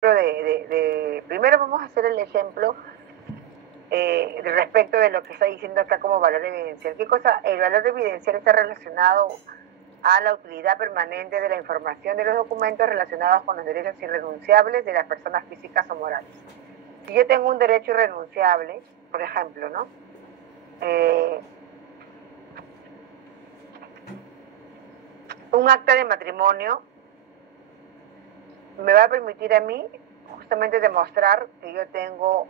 primero vamos a hacer el ejemplo respecto de lo que está diciendo acá como valor evidencial. ¿Qué cosa? El valor evidencial está relacionado a la utilidad permanente de la información de los documentos relacionados con los derechos irrenunciables de las personas físicas o morales. Si yo tengo un derecho irrenunciable, por ejemplo, ¿no? Un acta de matrimonio me va a permitir a mí justamente demostrar que yo tengo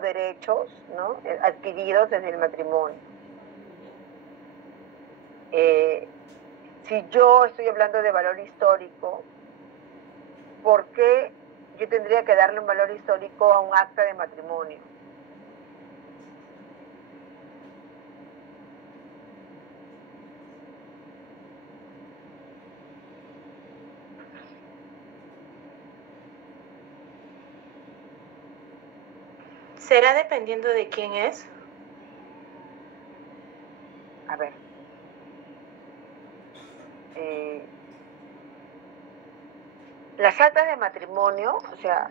derechos, ¿no?, adquiridos desde el matrimonio. Si yo estoy hablando de valor histórico, ¿por qué yo tendría que darle un valor histórico a un acta de matrimonio? ¿Será dependiendo de quién es? A ver. Las actas de matrimonio, o sea,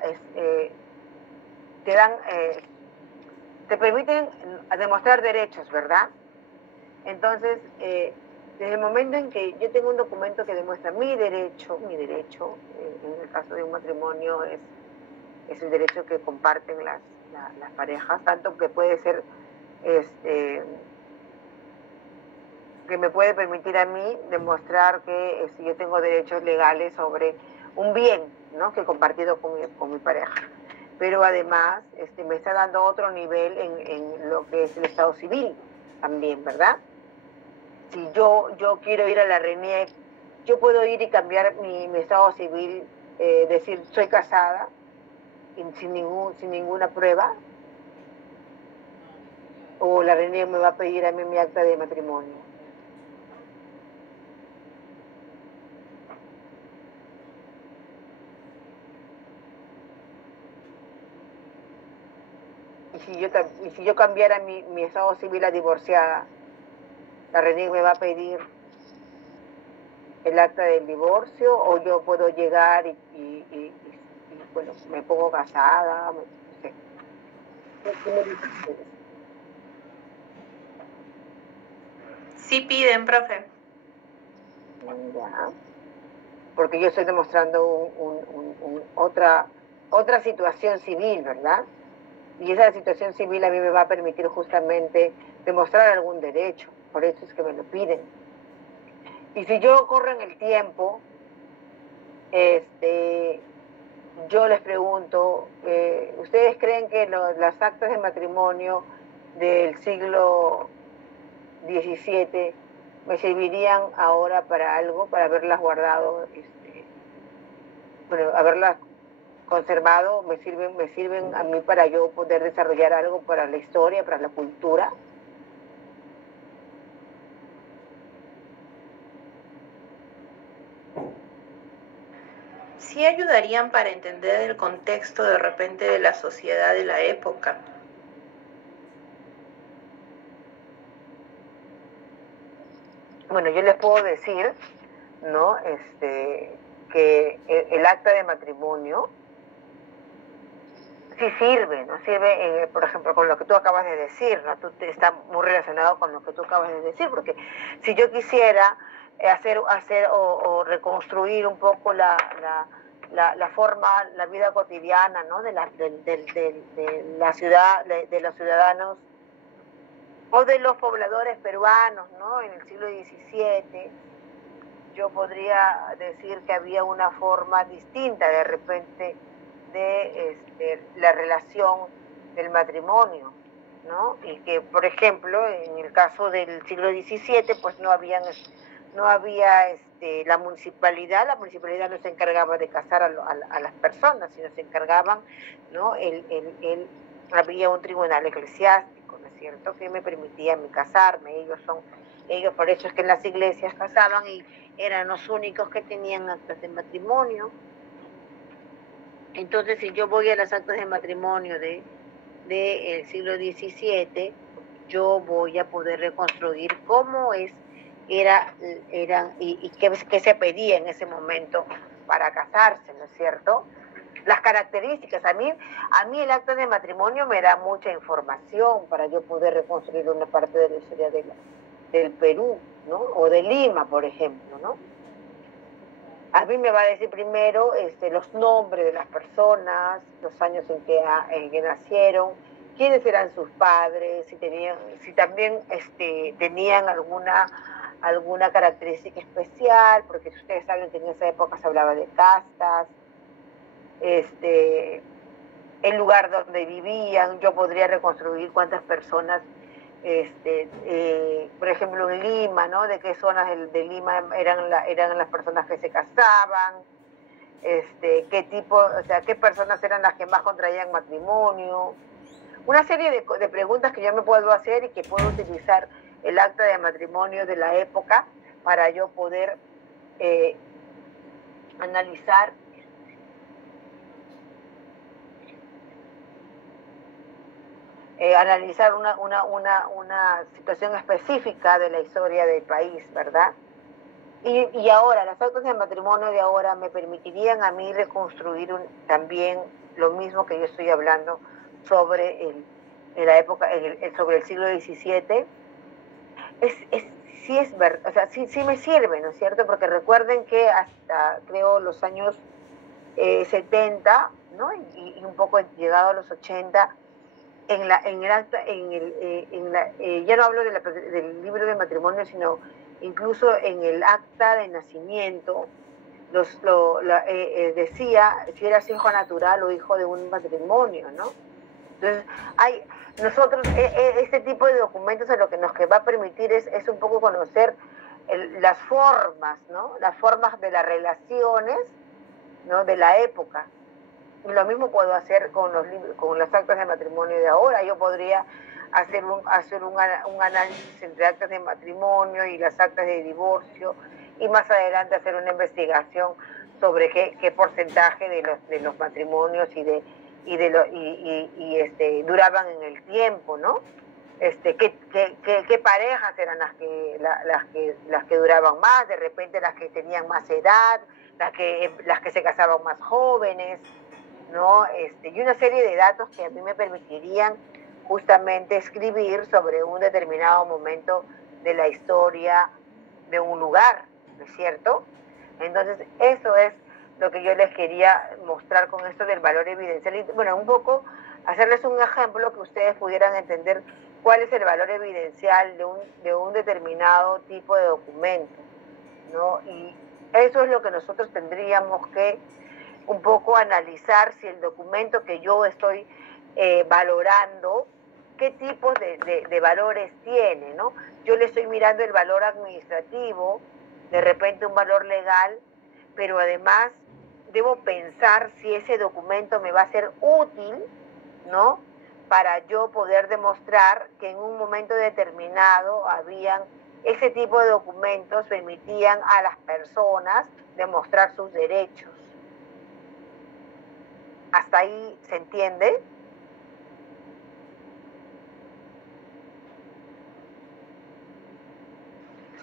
te permiten demostrar derechos, ¿verdad? Entonces, desde el momento en que yo tengo un documento que demuestra mi derecho, en el caso de un matrimonio es el derecho que comparten las parejas, tanto que puede ser, que me puede permitir a mí demostrar que si yo tengo derechos legales sobre un bien, ¿no?, que he compartido con mi pareja. Pero además me está dando otro nivel en lo que es el estado civil también, ¿verdad? Si yo quiero ir a la RENIEC, yo puedo ir y cambiar mi estado civil, decir soy casada, sin ninguna prueba, o la RENIEC me va a pedir a mí mi acta de matrimonio. Y si yo cambiara mi estado civil a divorciada, la RENIEC me va a pedir el acta del divorcio, o yo puedo llegar y bueno, me pongo casada, no sé. ¿Qué me dicen ustedes? Sí piden, profe. Ya. Porque yo estoy demostrando otra situación civil, ¿verdad? Y esa situación civil a mí me va a permitir justamente demostrar algún derecho, por eso es que me lo piden. Y si yo corro en el tiempo, yo les pregunto, ¿ustedes creen que las actas de matrimonio del siglo XVII me servirían ahora para algo, para haberlas guardado, bueno, haberlas conservado, me sirven a mí para yo poder desarrollar algo para la historia, para la cultura? Sí ayudarían para entender el contexto de repente de la sociedad de la época. Bueno, yo les puedo decir, ¿no?, que el acta de matrimonio sí sirve, ¿no? Sirve, por ejemplo, con lo que tú acabas de decir, ¿no? Está muy relacionado con lo que tú acabas de decir, porque si yo quisiera hacer o reconstruir un poco la forma, la vida cotidiana, ¿no?, de la ciudad, de los ciudadanos o de los pobladores peruanos, ¿no?, en el siglo XVII, yo podría decir que había una forma distinta de repente de la relación del matrimonio, ¿no? Y que, por ejemplo, en el caso del siglo XVII, pues no había la municipalidad no se encargaba de casar a las personas, sino se encargaban, ¿no? Había un tribunal eclesiástico, ¿no es cierto?, que me permitía a mí casarme. Ellos por eso es que en las iglesias casaban y eran los únicos que tenían actas de matrimonio. Entonces, si yo voy a las actas de matrimonio del siglo XVII, yo voy a poder reconstruir cómo eran y qué se pedía en ese momento para casarse, ¿no es cierto? Las características. A mí el acta de matrimonio me da mucha información para yo poder reconstruir una parte de la historia del Perú, ¿no? O de Lima, por ejemplo, ¿no? A mí me va a decir primero los nombres de las personas, los años en que nacieron, quiénes eran sus padres, si también tenían alguna característica especial, porque ustedes saben que en esa época se hablaba de castas, el lugar donde vivían. Yo podría reconstruir cuántas personas, por ejemplo en Lima, ¿no? De qué zonas de Lima eran las personas que se casaban, qué tipo, o sea, qué personas eran las que más contraían matrimonio. Una serie de preguntas que yo me puedo hacer y que puedo utilizar el acta de matrimonio de la época para yo poder analizar una situación específica de la historia del país, ¿verdad? Y ahora, las actas de matrimonio de ahora me permitirían a mí reconstruir también lo mismo que yo estoy hablando sobre la época, sobre el siglo XVII. Sí es verdad, o sea, sí me sirve, ¿no es cierto? Porque recuerden que hasta, creo, los años 70, ¿no? Y un poco llegado a los 80, ya no hablo del libro de matrimonio, sino incluso en el acta de nacimiento, decía si eras hijo natural o hijo de un matrimonio, ¿no? Entonces, nosotros, este tipo de documentos lo que nos va a permitir es un poco conocer las formas, ¿no? Las formas de las relaciones, ¿no? De la época. Lo mismo puedo hacer con las actas de matrimonio de ahora. Yo podría hacer un análisis entre actas de matrimonio y las actas de divorcio, y más adelante hacer una investigación sobre qué porcentaje de los matrimonios duraban en el tiempo, ¿no? Qué parejas eran las que duraban más, de repente las que tenían más edad, las que se casaban más jóvenes, ¿no? Y una serie de datos que a mí me permitirían justamente escribir sobre un determinado momento de la historia de un lugar, ¿no es cierto? Entonces, eso es lo que yo les quería mostrar con esto del valor evidencial. Y, bueno, un poco hacerles un ejemplo que ustedes pudieran entender cuál es el valor evidencial de un determinado tipo de documento, ¿no? Y eso es lo que nosotros tendríamos que un poco analizar, si el documento que yo estoy valorando, qué tipos de valores tiene, ¿no? Yo le estoy mirando el valor administrativo, de repente un valor legal, pero además debo pensar si ese documento me va a ser útil, ¿no? Para yo poder demostrar que en un momento determinado ese tipo de documentos permitían a las personas demostrar sus derechos. ¿Hasta ahí se entiende?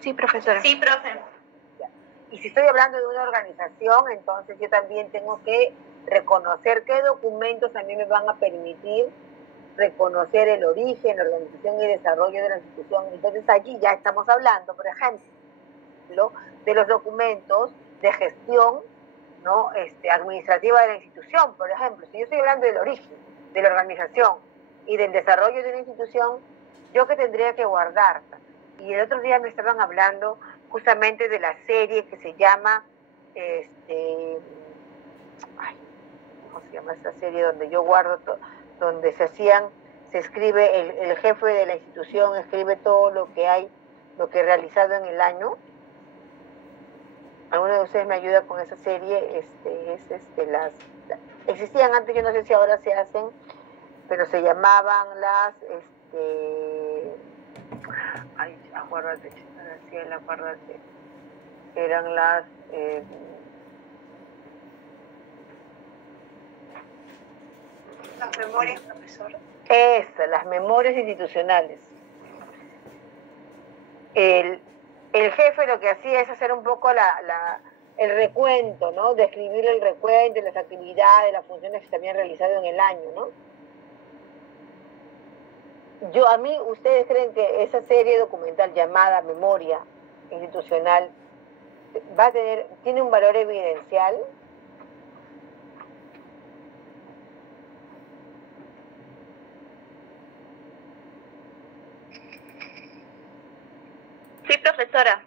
Sí, profesora. Sí, profe. Y si estoy hablando de una organización, entonces yo también tengo que reconocer qué documentos a mí me van a permitir reconocer el origen, la organización y desarrollo de la institución. Entonces allí ya estamos hablando, por ejemplo, de los documentos de gestión, ¿no? Administrativa de la institución, por ejemplo. Si yo estoy hablando del origen, de la organización y del desarrollo de una institución, ¿yo qué tendría que guardar? Y el otro día me estaban hablando justamente de la serie que se llama, ¿cómo se llama esta serie? Donde yo guardo, donde se escribe, el jefe de la institución escribe todo lo que hay, lo que he realizado en el año. ¿Alguno de ustedes me ayuda con esa serie? Existían antes, yo no sé si ahora se hacen, pero se llamaban acuérdate, Graciela, acuérdate. Eran las memorias, profesor. Las memorias institucionales. El jefe lo que hacía es hacer un poco el recuento, ¿no? Describir el recuento, las actividades, las funciones que se habían realizado en el año, ¿no? A mí, ¿ustedes creen que esa serie documental llamada Memoria Institucional tiene un valor evidencial? Sí, profesora.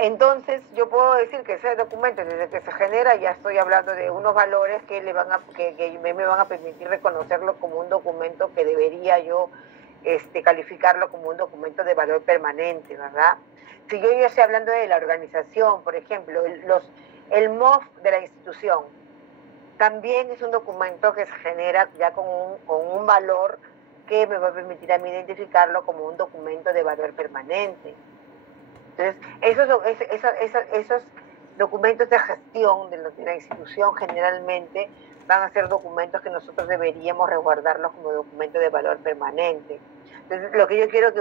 Entonces, yo puedo decir que ese documento, desde que se genera, ya estoy hablando de unos valores que me van a permitir reconocerlo como un documento que debería yo calificarlo como un documento de valor permanente, ¿verdad? Si yo estoy hablando de la organización, por ejemplo, el MOF de la institución, también es un documento que se genera ya con un valor que me va a permitir a mí identificarlo como un documento de valor permanente. Entonces, esos documentos de gestión de la institución generalmente van a ser documentos que nosotros deberíamos resguardarlos como documentos de valor permanente. Entonces, lo que yo quiero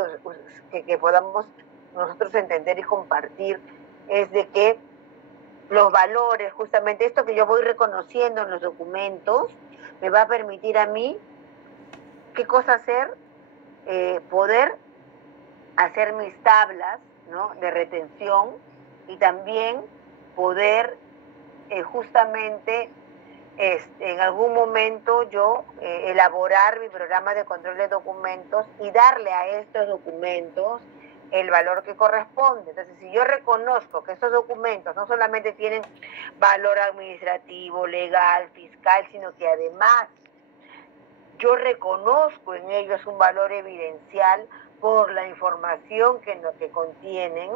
que podamos nosotros entender y compartir es de que los valores, justamente esto que yo voy reconociendo en los documentos, me va a permitir a mí, ¿qué cosa hacer? Poder hacer mis tablas, ¿no?, de retención, y también poder justamente en algún momento yo elaborar mi programa de control de documentos y darle a estos documentos el valor que corresponde. Entonces, si yo reconozco que estos documentos no solamente tienen valor administrativo, legal, fiscal, sino que además yo reconozco en ellos un valor evidencial por la información que contienen,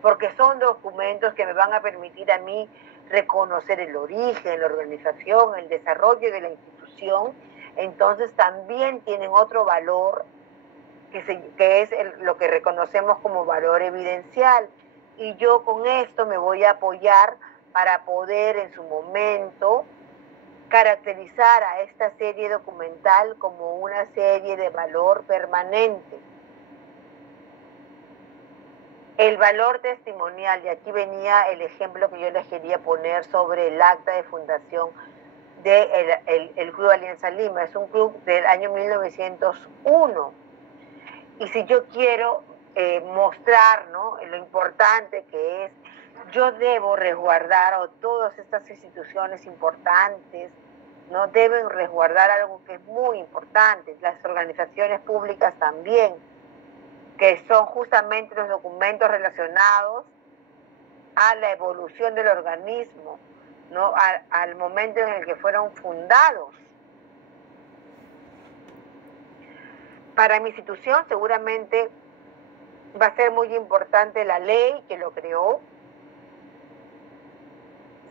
porque son documentos que me van a permitir a mí reconocer el origen, la organización, el desarrollo de la institución. Entonces también tienen otro valor que es lo que reconocemos como valor evidencial. Y yo con esto me voy a apoyar para poder en su momento caracterizar a esta serie documental como una serie de valor permanente. El valor testimonial, y aquí venía el ejemplo que yo les quería poner sobre el acta de fundación del Club Alianza Lima. Es un club del año 1901. Y si yo quiero mostrar, ¿no?, lo importante que es, yo debo resguardar, o todas estas instituciones importantes, ¿no?, deben resguardar algo que es muy importante, las organizaciones públicas también, que son justamente los documentos relacionados a la evolución del organismo, ¿no?, al momento en el que fueron fundados. Para mi institución seguramente va a ser muy importante la ley que lo creó,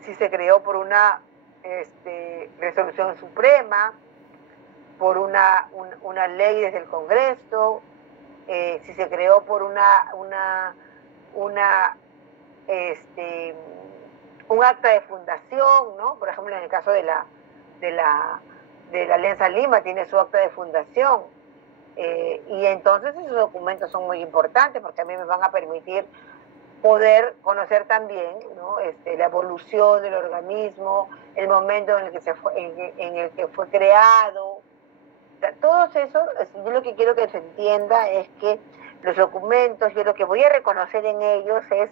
si se creó por una resolución suprema, por una ley desde el Congreso, si se creó por un acta de fundación, ¿no? Por ejemplo, en el caso de la Alianza Lima tiene su acta de fundación. Y entonces esos documentos son muy importantes porque a mí me van a permitir poder conocer también, ¿no?, la evolución del organismo, el momento en el que fue creado. O sea, todos esos, yo lo que quiero que se entienda es que los documentos, yo lo que voy a reconocer en ellos es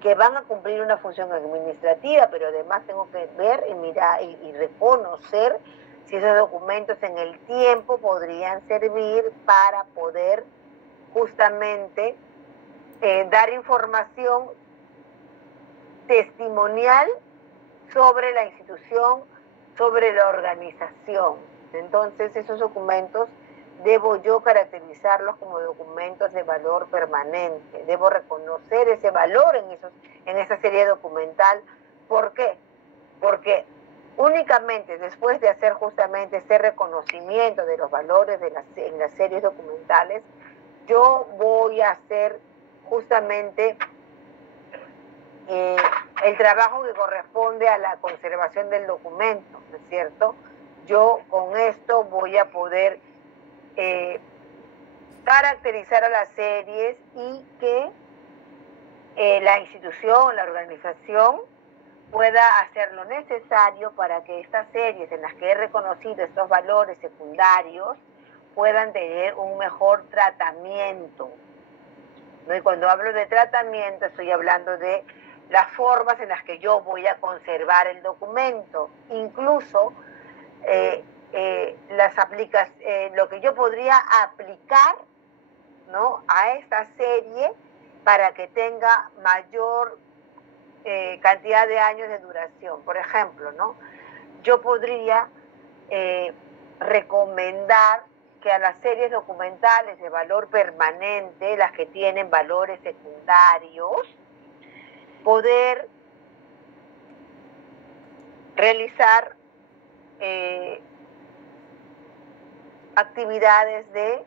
que van a cumplir una función administrativa, pero además tengo que ver y mirar y reconocer si esos documentos en el tiempo podrían servir para poder justamente dar información testimonial sobre la institución, sobre la organización. Entonces, esos documentos debo yo caracterizarlos como documentos de valor permanente. Debo reconocer ese valor en esa serie documental. ¿Por qué? Porque únicamente después de hacer justamente ese reconocimiento de los valores en las series documentales, yo voy a hacer justamente el trabajo que corresponde a la conservación del documento, ¿no es cierto? Yo con esto voy a poder caracterizar a las series y que la institución, la organización, pueda hacer lo necesario para que estas series en las que he reconocido estos valores secundarios puedan tener un mejor tratamiento, ¿no? Y cuando hablo de tratamiento estoy hablando de las formas en las que yo voy a conservar el documento, incluso lo que yo podría aplicar, ¿no?, a esta serie para que tenga mayor cantidad de años de duración. Por ejemplo, ¿no?, yo podría recomendar que a las series documentales de valor permanente, las que tienen valores secundarios, poder realizar actividades de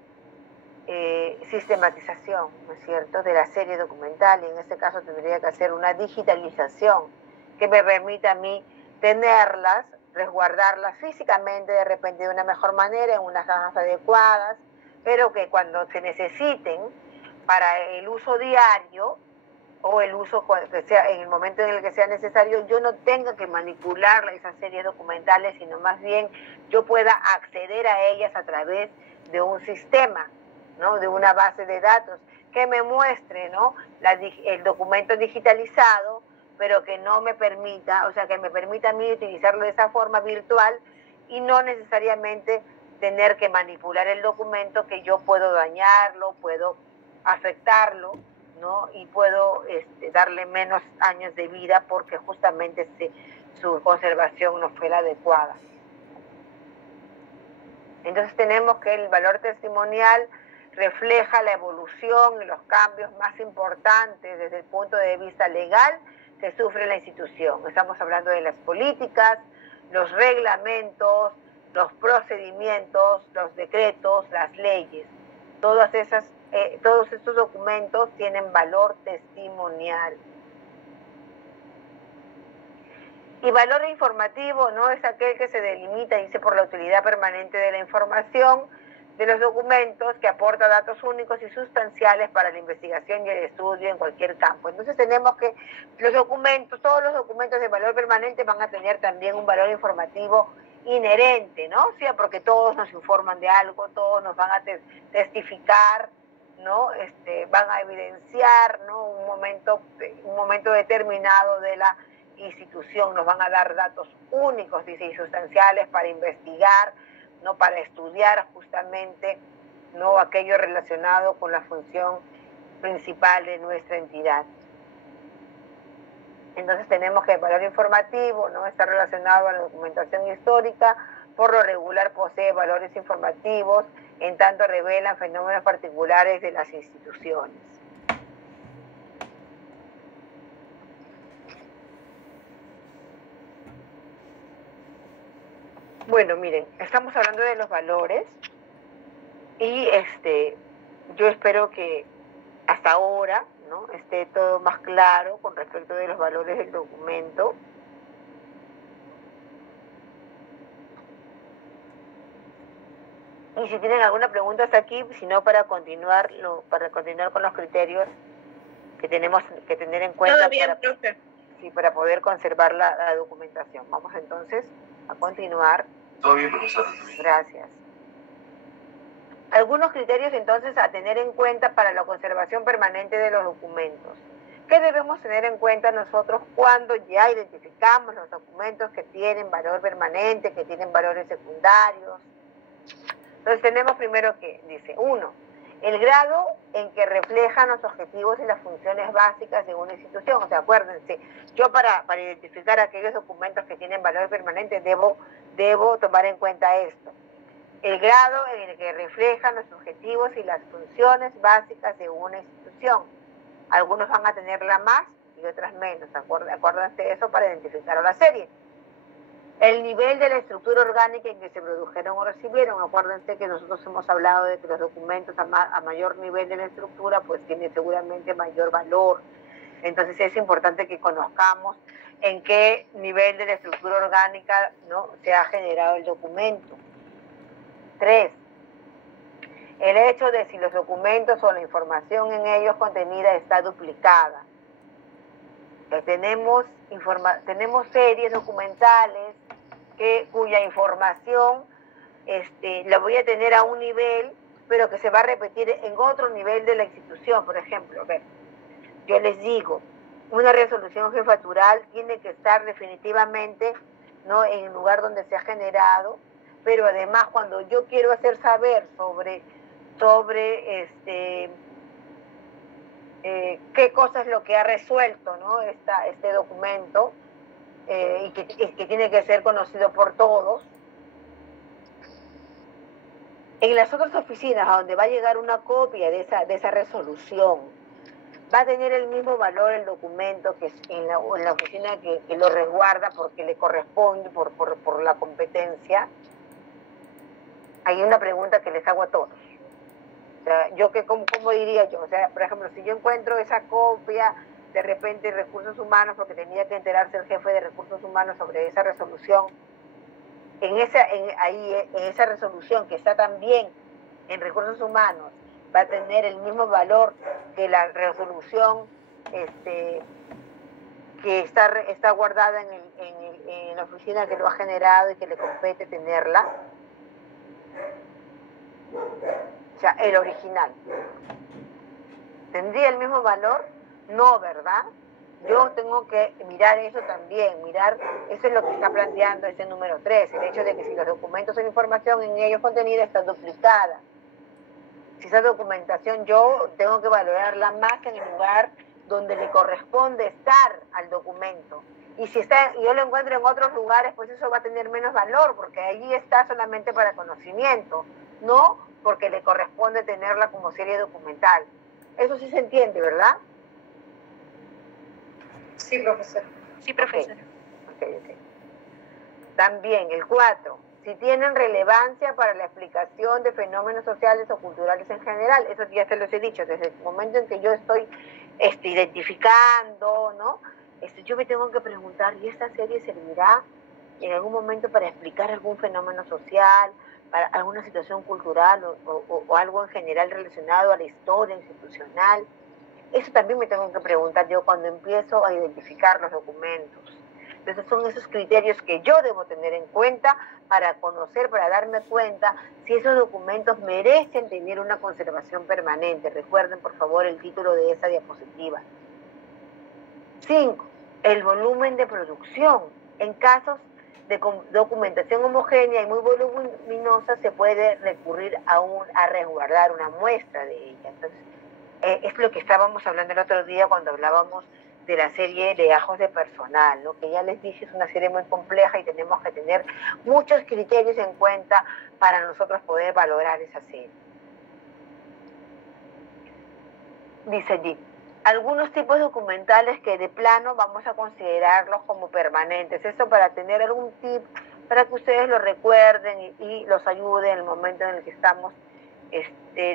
sistematización, ¿no es cierto?, de la serie documental, y en este caso tendría que hacer una digitalización que me permita a mí tenerlas, resguardarlas físicamente de repente de una mejor manera, en unas cajas adecuadas, pero que cuando se necesiten para el uso diario o el uso que sea en el momento en el que sea necesario, yo no tenga que manipular esas series documentales, sino más bien yo pueda acceder a ellas a través de un sistema, ¿no?, de una base de datos que me muestre, ¿no?, el documento digitalizado, pero que no me permita, o sea, que me permita a mí utilizarlo de esa forma virtual y no necesariamente tener que manipular el documento, que yo puedo dañarlo, puedo afectarlo, ¿no?, y puedo darle menos años de vida porque justamente su conservación no fue la adecuada. Entonces tenemos que el valor testimonial refleja la evolución y los cambios más importantes desde el punto de vista legal que sufre la institución. Estamos hablando de las políticas, los reglamentos, los procedimientos, los decretos, las leyes. Todos estos documentos tienen valor testimonial. Y valor informativo, ¿no?, es aquel que se delimita, dice, por la utilidad permanente de la información de los documentos, que aporta datos únicos y sustanciales para la investigación y el estudio en cualquier campo. Entonces tenemos que todos los documentos de valor permanente van a tener también un valor informativo inherente, ¿no? O sea, porque todos nos informan de algo, todos nos van a testificar, ¿no? Van a evidenciar, ¿no?, un momento determinado de la institución, nos van a dar datos únicos, dice, y sustanciales para investigar, ¿no?, para estudiar justamente, ¿no?, aquello relacionado con la función principal de nuestra entidad. Entonces tenemos que el valor informativo, ¿no?, está relacionado a la documentación histórica, por lo regular posee valores informativos, en tanto revelan fenómenos particulares de las instituciones. Bueno, miren, estamos hablando de los valores y yo espero que hasta ahora, ¿no?, esté todo más claro con respecto de los valores del documento. Y si tienen alguna pregunta hasta aquí, si no, para continuar con los criterios que tenemos que tener en cuenta. Todo bien, profe. Sí, para poder conservar la documentación. Vamos entonces a continuar. Todo bien, profesora. Gracias. Algunos criterios entonces a tener en cuenta para la conservación permanente de los documentos. ¿Qué debemos tener en cuenta nosotros cuando ya identificamos los documentos que tienen valor permanente, que tienen valores secundarios? Entonces tenemos primero que, dice, 1, el grado en que reflejan los objetivos y las funciones básicas de una institución. O sea, acuérdense, yo para identificar aquellos documentos que tienen valor permanente debo tomar en cuenta esto. El grado en el que reflejan los objetivos y las funciones básicas de una institución. Algunos van a tenerla más y otras menos. Acuérdense de eso para identificar a la serie. El nivel de la estructura orgánica en que se produjeron o recibieron. Acuérdense que nosotros hemos hablado de que los documentos a mayor nivel de la estructura pues tienen seguramente mayor valor. Entonces es importante que conozcamos en qué nivel de la estructura orgánica, ¿no?, se ha generado el documento. 3. El hecho de si los documentos o la información en ellos contenida está duplicada. Tenemos series documentales cuya información la voy a tener a un nivel, pero que se va a repetir en otro nivel de la institución. Por ejemplo, a ver, yo les digo, una resolución jefatural tiene que estar definitivamente, ¿no?, en el lugar donde se ha generado, pero además cuando yo quiero hacer saber sobre qué cosa es lo que ha resuelto, ¿no?, este documento, y que tiene que ser conocido por todos. En las otras oficinas a donde va a llegar una copia de esa resolución, va a tener el mismo valor el documento que en la oficina que lo resguarda porque le corresponde por la competencia. Hay una pregunta que les hago a todos. O sea, ¿cómo diría yo? O sea, por ejemplo, si yo encuentro esa copia de repente en Recursos Humanos, porque tenía que enterarse el jefe de Recursos Humanos sobre esa resolución, en esa resolución que está también en Recursos Humanos, va a tener el mismo valor que la resolución que está guardada en la oficina que lo ha generado y que le compete tenerla. O sea, el original. ¿Tendría el mismo valor? No, ¿verdad? Yo tengo que mirar eso también, eso es lo que está planteando este número 3, el hecho de que si los documentos o información en ellos contenida está duplicada. Si esa documentación yo tengo que valorarla más en el lugar donde le corresponde estar al documento. Y si yo lo encuentro en otros lugares, pues eso va a tener menos valor, porque allí está solamente para conocimiento, no porque le corresponde tenerla como serie documental. Eso sí se entiende, ¿verdad? Sí, profesor. Sí, profesor. Okay. También el 4. Si tienen relevancia para la explicación de fenómenos sociales o culturales en general. Eso ya se los he dicho, desde el momento en que yo estoy identificando, ¿no? Yo me tengo que preguntar, ¿y esta serie servirá en algún momento para explicar algún fenómeno social, para alguna situación cultural o algo en general relacionado a la historia institucional? Eso también me tengo que preguntar yo cuando empiezo a identificar los documentos. Entonces son esos criterios que yo debo tener en cuenta para conocer, para darme cuenta si esos documentos merecen tener una conservación permanente. Recuerden, por favor, el título de esa diapositiva. 5. El volumen de producción. En casos de documentación homogénea y muy voluminosa se puede recurrir a resguardar una muestra de ella. Entonces, es lo que estábamos hablando el otro día cuando hablábamos de la serie de Legajos de Personal, ¿no? Que ya les dije es una serie muy compleja y tenemos que tener muchos criterios en cuenta para nosotros poder valorar esa serie. Dice allí, algunos tipos documentales que de plano vamos a considerarlos como permanentes. Esto para tener algún tip, para que ustedes lo recuerden y los ayude en el momento en el que estamos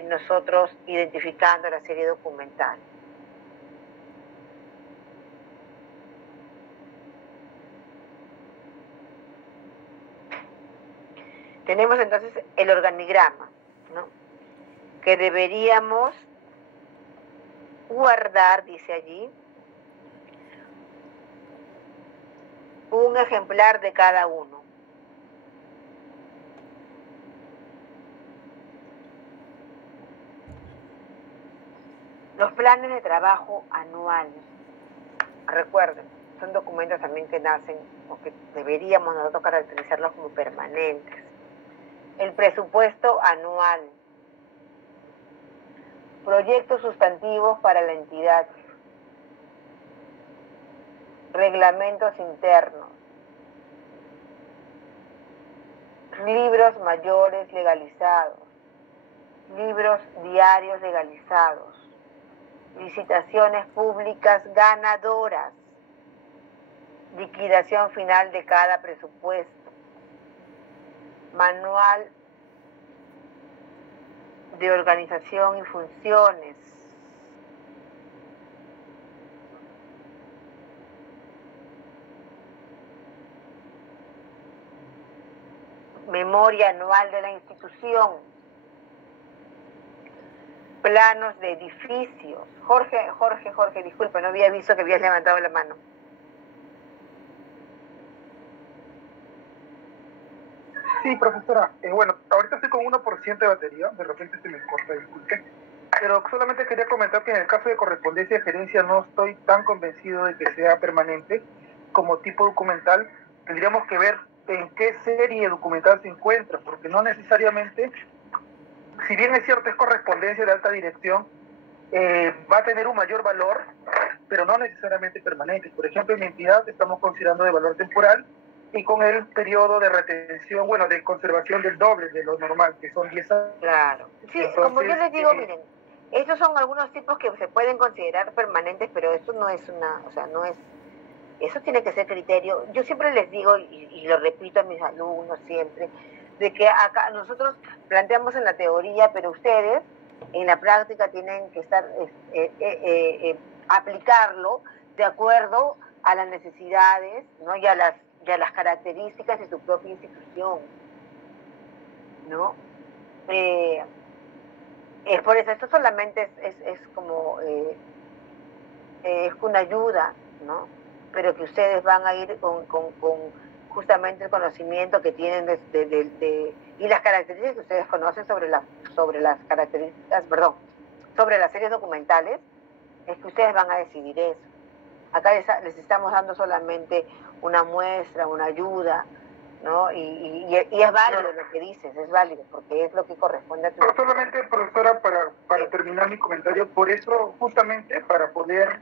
nosotros identificando la serie documental. Tenemos entonces el organigrama, ¿no?, que deberíamos guardar, dice allí, un ejemplar de cada uno. Los planes de trabajo anuales, recuerden, son documentos también que nacen o que deberíamos nosotros caracterizarlos como permanentes. El presupuesto anual, proyectos sustantivos para la entidad, reglamentos internos, libros mayores legalizados, libros diarios legalizados, licitaciones públicas ganadoras, liquidación final de cada presupuesto, manual de organización y funciones, memoria anual de la institución, planos de edificios. Jorge, disculpa, no había visto que habías levantado la mano. Sí, profesora. Bueno, ahorita estoy con 1% de batería, de repente se me corta, disculpe. Pero solamente quería comentar que en el caso de correspondencia de gerencia no estoy tan convencido de que sea permanente como tipo documental. Tendríamos que ver en qué serie documental se encuentra, porque no necesariamente, si bien es cierto es correspondencia de alta dirección, va a tener un mayor valor, pero no necesariamente permanente. Por ejemplo, en mi entidad estamos considerando de valor temporal y con el periodo de retención, bueno, de conservación del doble de lo normal, que son 10 años. Claro. Sí, entonces, como yo les digo, miren, estos son algunos tipos que se pueden considerar permanentes, pero esto no es una, o sea, no es, eso tiene que ser criterio. Yo siempre les digo, y lo repito a mis alumnos siempre, de que acá nosotros planteamos en la teoría, pero ustedes en la práctica tienen que estar, aplicarlo de acuerdo a las necesidades, ¿no? y a las características de su propia institución, ¿no? Es por eso, esto solamente es como, es una ayuda, ¿no? Pero que ustedes van a ir con justamente el conocimiento que tienen y las características que ustedes conocen sobre las características, perdón, sobre las series documentales, es que ustedes van a decidir eso. Acá les estamos dando solamente una muestra, una ayuda, ¿no? Y es válido lo que dices, es válido, porque es lo que corresponde a tu... Pero solamente, profesora, para terminar mi comentario, por eso, justamente, para poder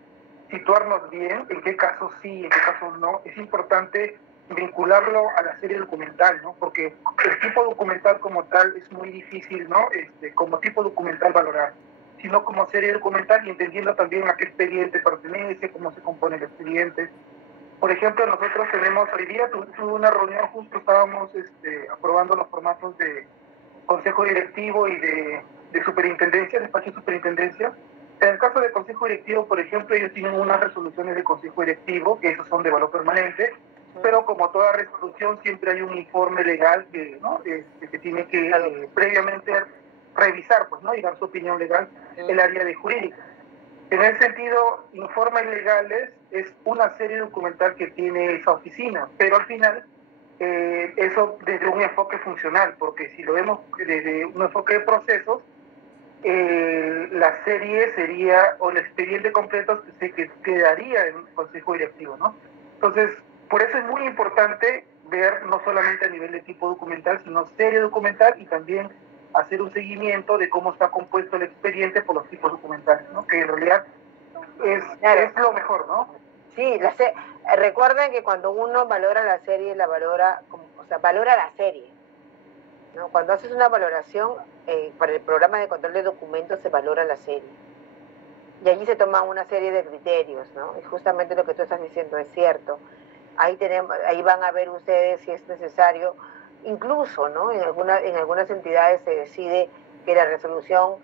situarnos bien, en qué casos sí, en qué casos no, es importante vincularlo a la serie documental, ¿no? Porque el tipo documental como tal es muy difícil, ¿no? Como tipo documental valorar, sino como serie documental y entendiendo también a qué expediente pertenece, cómo se compone el expediente. Por ejemplo, nosotros tenemos, hoy día tuve una reunión, justo estábamos aprobando los formatos de consejo directivo y de superintendencia, despacho de superintendencia. En el caso del consejo directivo, por ejemplo, ellos tienen unas resoluciones de consejo directivo, que esos son de valor permanente, pero como toda resolución siempre hay un informe legal que, ¿no? que tiene que previamente revisar, pues, ¿no? y dar su opinión legal el área de jurídica. En ese sentido, informes legales es una serie documental que tiene esa oficina, pero al final eso desde un enfoque funcional, porque si lo vemos desde un enfoque de procesos, la serie sería, o el expediente completo se quedaría en el consejo directivo, ¿no? Entonces, por eso es muy importante ver no solamente a nivel de tipo documental, sino serie documental y también hacer un seguimiento de cómo está compuesto el expediente por los tipos documentales, ¿no? Que en realidad es lo mejor, ¿no? Sí, recuerden que cuando uno valora la serie, la valora, o sea, valora la serie, ¿no? Cuando haces una valoración, para el programa de control de documentos se valora la serie. Y allí se toman una serie de criterios, ¿no? Y justamente lo que tú estás diciendo es cierto. Ahí van a ver ustedes si es necesario, incluso, ¿no? En algunas entidades se decide que la resolución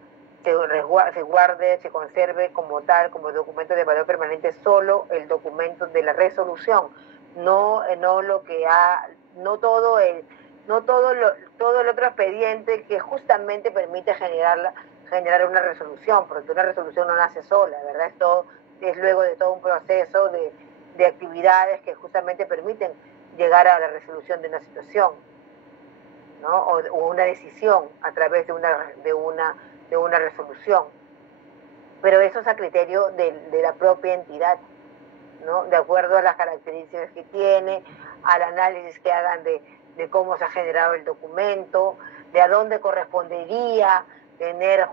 se guarde, se conserve como tal, como documento de valor permanente, solo el documento de la resolución, no todo el otro expediente que justamente permite generar una resolución, porque una resolución no nace sola, ¿verdad? Es luego de todo un proceso de actividades que justamente permiten llegar a la resolución de una situación, ¿no? o una decisión a través de una resolución. Pero eso es a criterio de la propia entidad, ¿no? De acuerdo a las características que tiene, al análisis que hagan de cómo se ha generado el documento, de a dónde correspondería tener,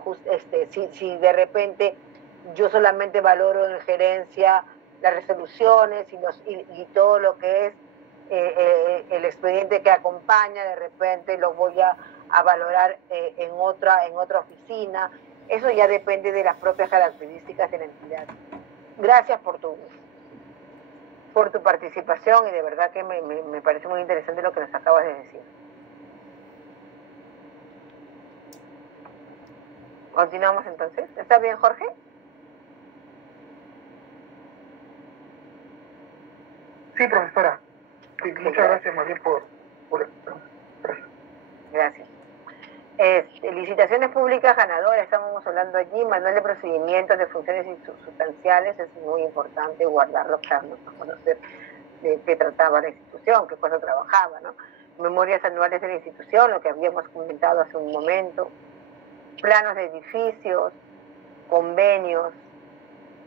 si de repente yo solamente valoro en gerencia las resoluciones y todo lo que es el expediente que acompaña, de repente lo voy a valorar en otra oficina. Eso ya depende de las propias características de la entidad. Gracias por tu participación y de verdad que me parece muy interesante lo que nos acabas de decir. ¿Continuamos entonces? ¿Está bien, Jorge? Sí, profesora. Sí, muchas gracias más bien por esto. Gracias. Licitaciones públicas ganadoras, estábamos hablando allí, manual de procedimientos de funciones sustanciales, es muy importante guardarlo para conocer de qué trataba la institución, qué cosa trabajaba, ¿no? Memorias anuales de la institución, lo que habíamos comentado hace un momento, planos de edificios, convenios,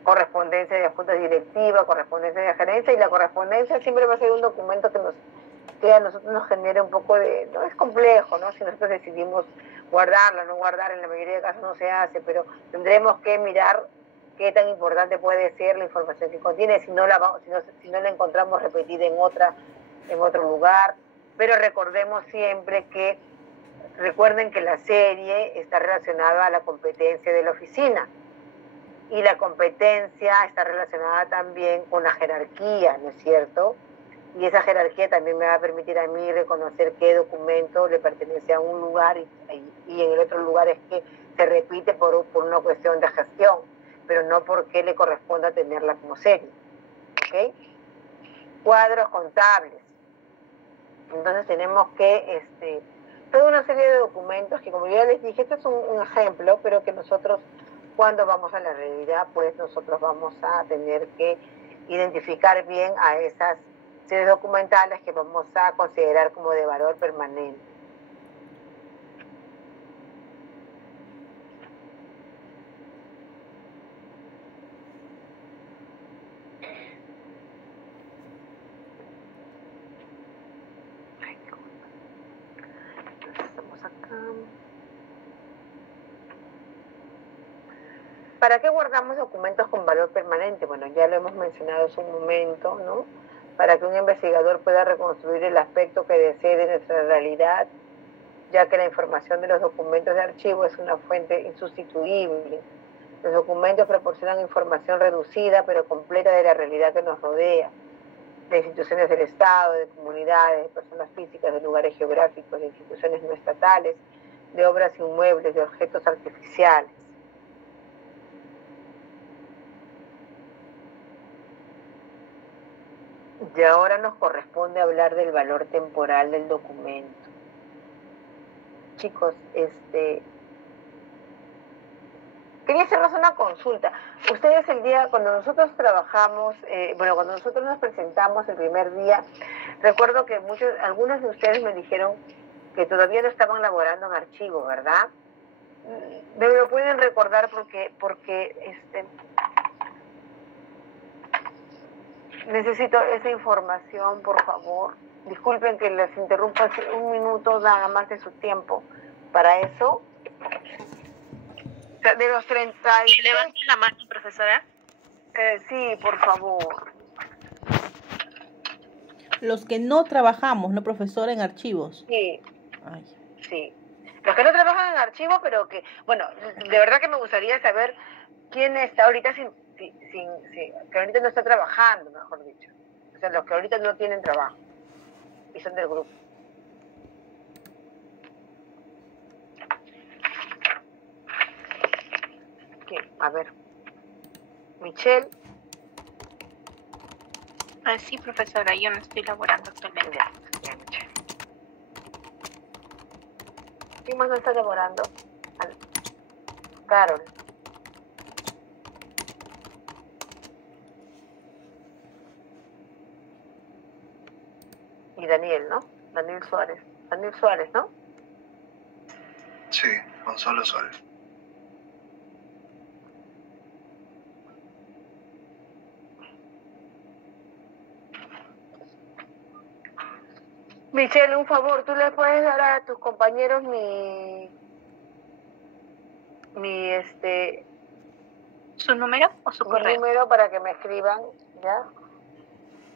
correspondencia de junta directiva, correspondencia de gerencia, y la correspondencia siempre va a ser un documento que a nosotros nos genera un poco de, no es complejo, ¿no? Si nosotros decidimos guardarla, no guardar, en la mayoría de casos no se hace, pero tendremos que mirar qué tan importante puede ser la información que contiene, si no la encontramos repetida en otro lugar. Pero recordemos siempre que, recuerden que la serie está relacionada a la competencia de la oficina, y la competencia está relacionada también con la jerarquía, ¿no es cierto? Y esa jerarquía también me va a permitir a mí reconocer qué documento le pertenece a un lugar y en el otro lugar es que se repite por una cuestión de gestión, pero no porque le corresponda tenerla como serie. ¿Ok? Cuadros contables. Entonces tenemos que, toda una serie de documentos que, como yo ya les dije, este es un ejemplo, pero que nosotros, cuando vamos a la realidad, pues nosotros vamos a tener que identificar bien a esas series documentales que vamos a considerar como de valor permanente. Estamos acá. ¿Para qué guardamos documentos con valor permanente? Bueno, ya lo hemos mencionado hace un momento, ¿no? Para que un investigador pueda reconstruir el aspecto que desee de nuestra realidad, ya que la información de los documentos de archivo es una fuente insustituible. Los documentos proporcionan información reducida pero completa de la realidad que nos rodea, de instituciones del Estado, de comunidades, de personas físicas, de lugares geográficos, de instituciones no estatales, de obras inmuebles, de objetos artificiales. Y ahora nos corresponde hablar del valor temporal del documento. Chicos, quería hacerles una consulta. Ustedes el día, cuando nosotros trabajamos, cuando nosotros nos presentamos el primer día, recuerdo que algunos de ustedes me dijeron que todavía no estaban laborando en archivo, ¿verdad? Me lo pueden recordar porque necesito esa información, por favor. Disculpen que les interrumpa un minuto nada más de su tiempo. Para eso, de los 30... ¿Levanta la mano, profesora? Sí, por favor. Los que no trabajamos, ¿no, profesora, en archivos? Sí. Ay. Sí. Los que no trabajan en archivo, pero que... Bueno, de verdad que me gustaría saber quién está ahorita que ahorita no está trabajando, mejor dicho. O sea, los que ahorita no tienen trabajo y son del grupo. ¿Quién? A ver. Michelle. Sí, profesora, yo no estoy laborando actualmente. Ya, Michelle. ¿Quién más no está laborando? Carol. Y Daniel, ¿no? Daniel Suárez. Daniel Suárez, ¿no? Sí, Gonzalo Suárez. Michelle, un favor, ¿tú le puedes dar a tus compañeros ¿Su número o su correo? Mi número para que me escriban, ¿ya?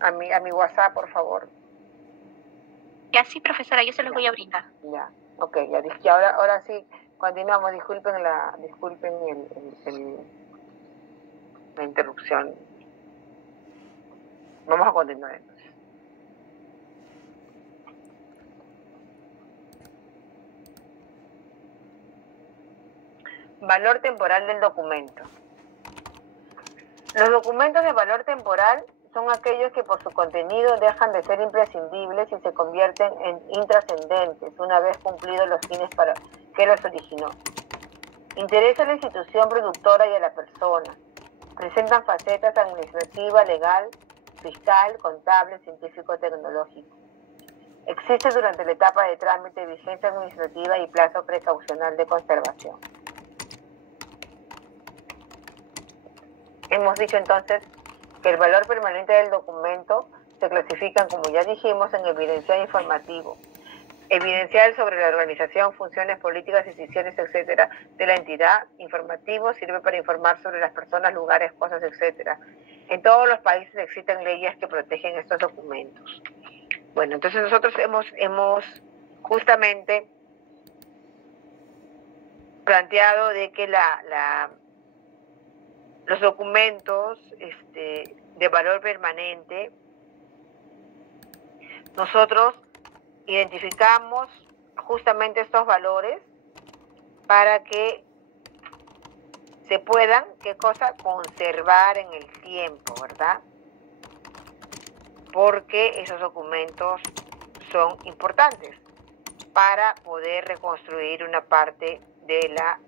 A mi WhatsApp, por favor. Ya sí, profesora, yo se los voy a brindar. Ya, ok, ya ahora sí, continuamos, disculpen la interrupción. Vamos a continuar entonces. Valor temporal del documento. Los documentos de valor temporal son aquellos que por su contenido dejan de ser imprescindibles y se convierten en intrascendentes una vez cumplidos los fines que los originó. Interesa a la institución productora y a la persona. Presentan facetas administrativa, legal, fiscal, contable, científico-tecnológico. Existe durante la etapa de trámite, vigencia administrativa y plazo precaucional de conservación. Hemos dicho entonces que el valor permanente del documento se clasifican, como ya dijimos, en evidencial informativo, evidencial sobre la organización, funciones, políticas, decisiones, etcétera, de la entidad. Informativo sirve para informar sobre las personas, lugares, cosas, etcétera. En todos los países existen leyes que protegen estos documentos. Bueno, entonces nosotros hemos justamente planteado de que los documentos de valor permanente, nosotros identificamos justamente estos valores para que se puedan, ¿qué cosa? Conservar en el tiempo, ¿verdad? Porque esos documentos son importantes para poder reconstruir una parte de la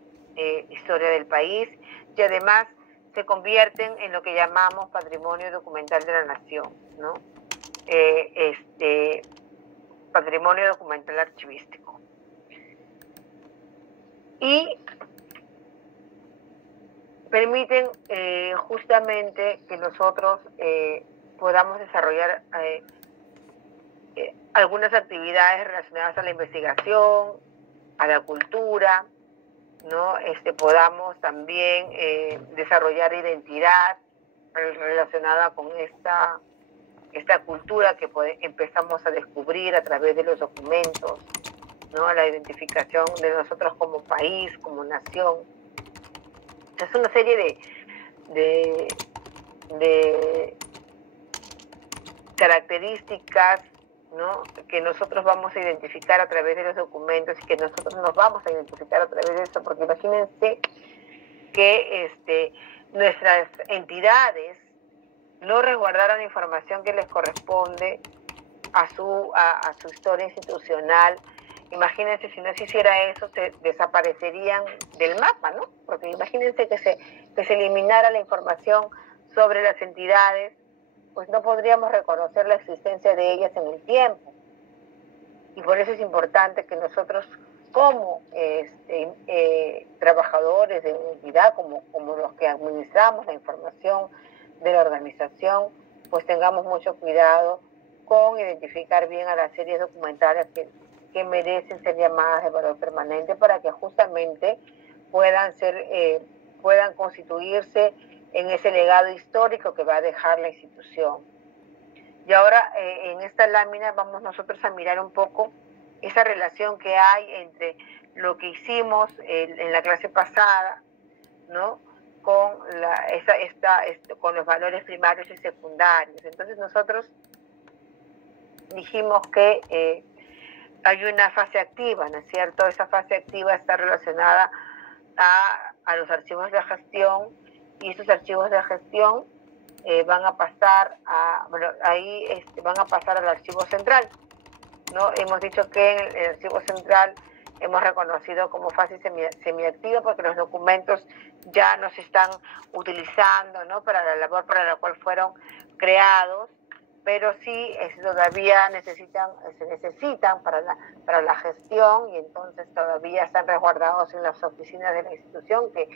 historia del país, y además se convierten en lo que llamamos patrimonio documental de la nación, ¿no? Patrimonio documental archivístico. Y permiten justamente que nosotros podamos desarrollar algunas actividades relacionadas a la investigación, a la cultura, ¿no? Podamos también desarrollar identidad relacionada con esta cultura que empezamos a descubrir a través de los documentos, ¿no? La identificación de nosotros como país, como nación. Es una serie de características, ¿no? Que nosotros vamos a identificar a través de los documentos y que nosotros nos vamos a identificar a través de eso, porque imagínense que nuestras entidades no resguardaron información que les corresponde a su historia institucional. Imagínense si no se hiciera eso, se desaparecerían del mapa, ¿no? Porque imagínense que se eliminara la información sobre las entidades, pues no podríamos reconocer la existencia de ellas en el tiempo. Y por eso es importante que nosotros, como trabajadores de una entidad, como los que administramos la información de la organización, pues tengamos mucho cuidado con identificar bien a las series documentales que merecen ser llamadas de valor permanente, para que justamente puedan constituirse en ese legado histórico que va a dejar la institución. Y ahora en esta lámina vamos nosotros a mirar un poco esa relación que hay entre lo que hicimos en la clase pasada, ¿no? Con con los valores primarios y secundarios. Entonces nosotros dijimos que hay una fase activa, ¿no es cierto? Esa fase activa está relacionada a los archivos de gestión, y esos archivos de gestión van a pasar van a pasar al archivo central, ¿no? Hemos dicho que en el archivo central hemos reconocido como fase semiactiva porque los documentos ya no se están utilizando, ¿no? Para la labor para la cual fueron creados, pero sí todavía se necesitan para la gestión, y entonces todavía están resguardados en las oficinas de la institución que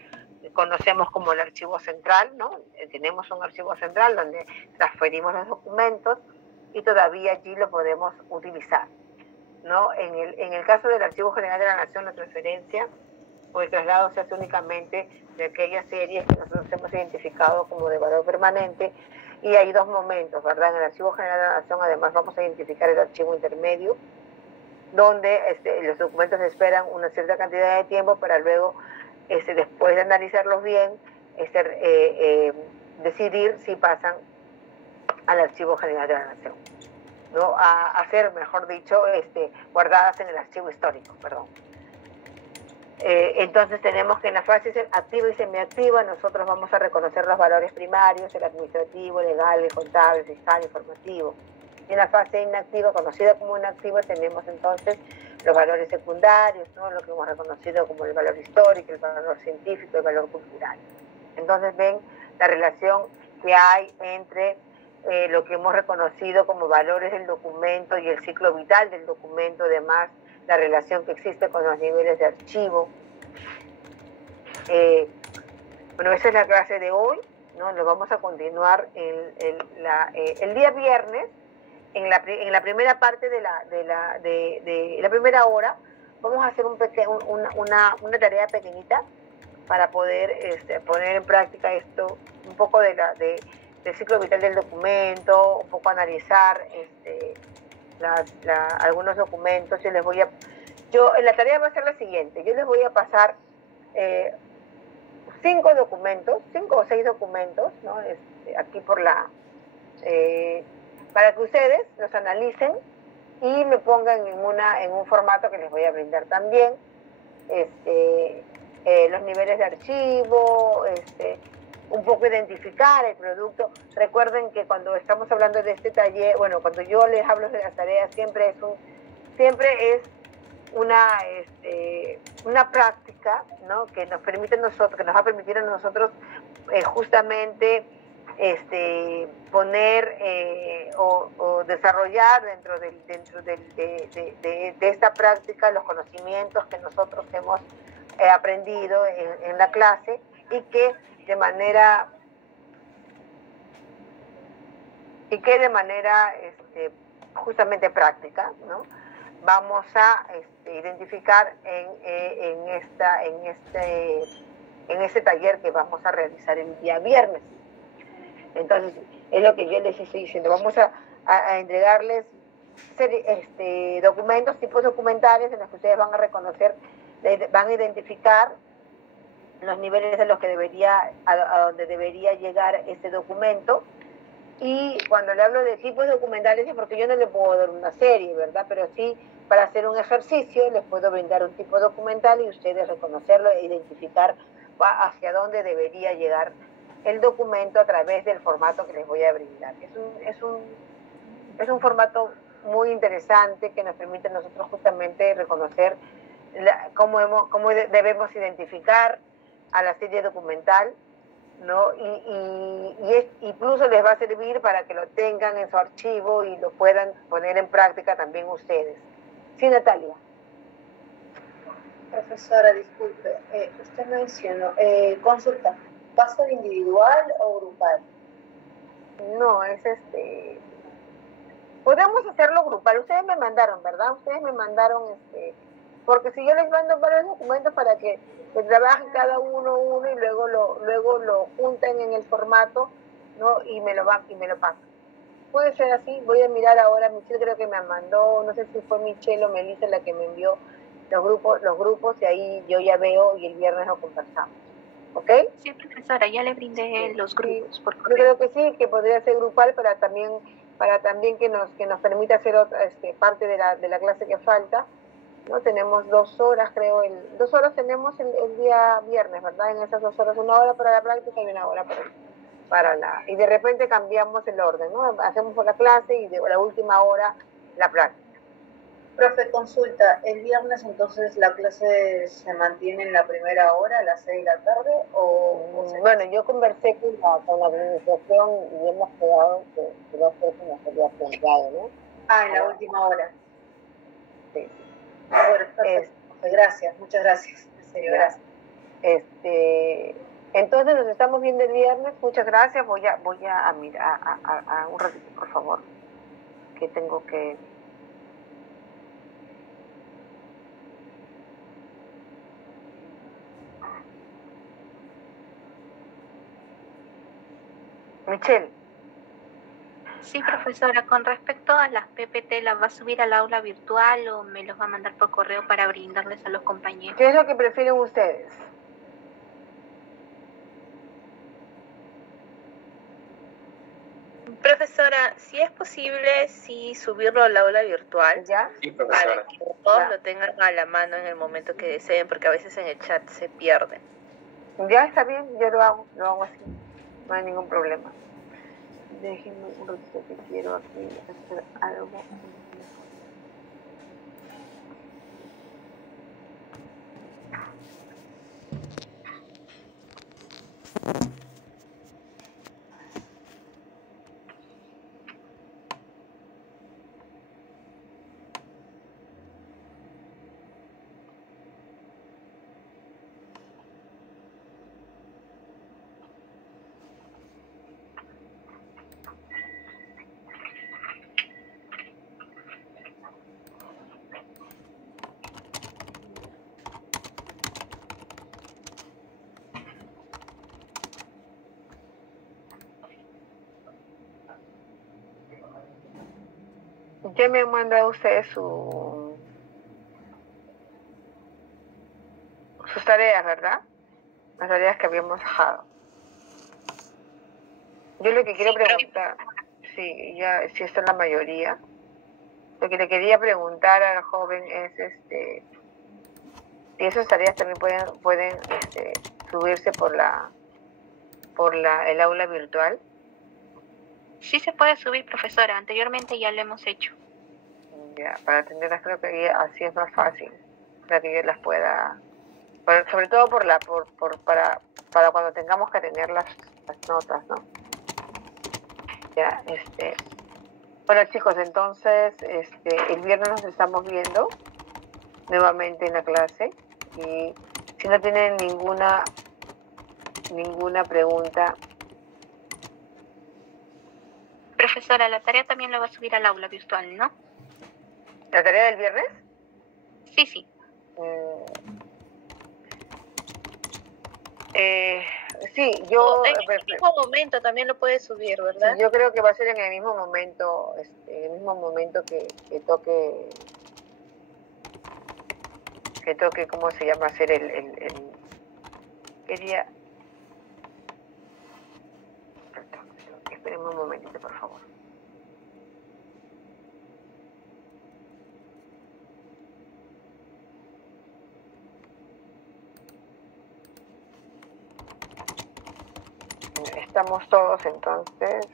conocemos como el archivo central, ¿no? Tenemos un archivo central donde transferimos los documentos y todavía allí lo podemos utilizar, ¿no? En el caso del Archivo General de la Nación, la transferencia o el traslado se hace únicamente de aquellas series que nosotros hemos identificado como de valor permanente. Y hay dos momentos, ¿verdad? En el Archivo General de la Nación, además, vamos a identificar el archivo intermedio, donde los documentos esperan una cierta cantidad de tiempo para luego, después de analizarlos bien, decidir si pasan al Archivo General de la Nación, ¿no? A ser, mejor dicho, guardadas en el archivo histórico, perdón. Entonces tenemos que en la fase activa y semiactiva nosotros vamos a reconocer los valores primarios, el administrativo, legal, el contable, fiscal, informativo. Y en la fase inactiva, conocida como inactiva, tenemos entonces los valores secundarios, ¿no? Lo que hemos reconocido como el valor histórico, el valor científico, el valor cultural. Entonces ven la relación que hay entre lo que hemos reconocido como valores del documento y el ciclo vital del documento, además la relación que existe con los niveles de archivo. Bueno, esa es la clase de hoy, ¿no? Lo vamos a continuar el día viernes, en la primera parte de la primera hora. Vamos a hacer una tarea pequeñita para poder poner en práctica esto, un poco del ciclo vital del documento, un poco analizar algunos documentos. La tarea va a ser la siguiente: yo les voy a pasar 5 o 6 documentos, ¿no? Aquí para que ustedes los analicen y me pongan en un formato que les voy a brindar también, los niveles de archivo, un poco identificar el producto. Recuerden que cuando estamos hablando de este taller, bueno, cuando yo les hablo de las tareas, siempre es una práctica, ¿no? Que nos va a permitir a nosotros justamente poner o desarrollar dentro de esta práctica los conocimientos que nosotros hemos aprendido en la clase, y que de manera justamente práctica, ¿no? Vamos a identificar en este taller que vamos a realizar el día viernes. Entonces, es lo que yo les estoy diciendo. Vamos a entregarles documentos, tipos documentales en los que ustedes van a reconocer, van a identificar los niveles a los que a donde debería llegar ese documento. Y cuando le hablo de tipos documentales es porque yo no le puedo dar una serie, ¿verdad? Pero sí, para hacer un ejercicio les puedo brindar un tipo documental y ustedes reconocerlo e identificar hacia dónde debería llegar el documento a través del formato que les voy a brindar. Es un formato muy interesante que nos permite a nosotros justamente reconocer cómo debemos identificar a la serie documental, ¿no? Y incluso les va a servir para que lo tengan en su archivo y lo puedan poner en práctica también ustedes. Sí, Natalia. Profesora, disculpe, usted mencionó, consulta, ¿va a ser individual o grupal? No, podemos hacerlo grupal. Ustedes me mandaron, ¿verdad? Ustedes me mandaron, porque si yo les mando varios documentos para que trabajen cada uno y luego lo junten en el formato, ¿no? Y me lo pasan. Puede ser así. Voy a mirar ahora. Michelle creo que me mandó, no sé si fue Michelle o Melissa la que me envió los grupos, y ahí yo ya veo y el viernes lo conversamos. ¿Ok? Sí, profesora, ya le brindé los grupos. Sí, yo creo que sí, que podría ser grupal para también que nos permita hacer otra parte de la clase que falta, ¿no? Tenemos 2 horas, creo, 2 horas tenemos el día viernes, ¿verdad? En esas 2 horas, 1 hora para la práctica y 1 hora y de repente cambiamos el orden, ¿no? Hacemos la clase y de la última hora la práctica. Profe, consulta, ¿el viernes entonces la clase se mantiene en la primera hora, a las 6 de la tarde? Bueno, yo conversé con la administración y hemos quedado que los próximos sería centrado, ¿no? En la última hora. Sí. Bueno, perfecto. Gracias, muchas gracias. En serio, gracias. Entonces nos estamos viendo el viernes. Muchas gracias. Voy a mirar a un ratito, por favor, que tengo que... Michelle. Sí, profesora, con respecto a las PPT, ¿las va a subir al aula virtual o me los va a mandar por correo para brindarles a los compañeros? ¿Qué es lo que prefieren ustedes? Profesora, si es posible, sí subirlo al aula virtual. ¿Ya? Sí, profesora. Para que todos lo tengan a la mano en el momento que deseen, porque a veces en el chat se pierden. Ya está bien, yo lo hago así. No hay ningún problema. Déjenme un ratito que quiero aquí hacer algo. Ya me han mandado ustedes sus tareas, ¿verdad? Las tareas que habíamos dejado. Yo lo que quiero preguntar, sí, ya, si está en la mayoría, lo que le quería preguntar al joven es, si esas tareas también pueden subirse por el aula virtual. Sí se puede subir, profesora. Anteriormente ya lo hemos hecho. Ya, para atenderlas creo que así es más fácil, para que yo las pueda, sobre todo para cuando tengamos que atender las notas, ¿no? Ya, bueno chicos, entonces el viernes nos estamos viendo nuevamente en la clase y si no tienen ninguna pregunta. Profesora, la tarea también la va a subir al aula virtual, ¿no? ¿La tarea del viernes? Sí, sí. Sí, yo... En el mismo momento también lo puedes subir, ¿verdad? Sí, yo creo que va a ser en el mismo momento, que toque, ¿cómo se llama? Hacer ¿qué día? Espérenme un momentito, por favor. Estamos todos entonces.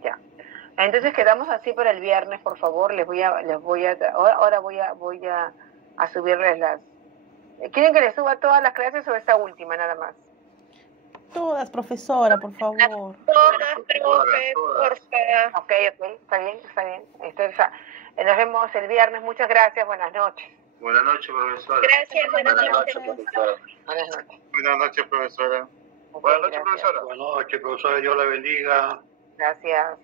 Ya. Entonces quedamos así para el viernes, por favor. Ahora voy a subirles las. ¿Quieren que les suba todas las clases o esta última nada más? Todas, profesora, por favor. Todas, profe, por favor. Ok, está bien. Entonces, nos vemos el viernes. Muchas gracias, buenas noches. Buenas noches, profesora. Gracias, buenas noches. Buenas noches. Buenas noches, profesora. Okay, Buenas noches, gracias. profesora. Buenas noches, profesora. Dios la bendiga. Gracias.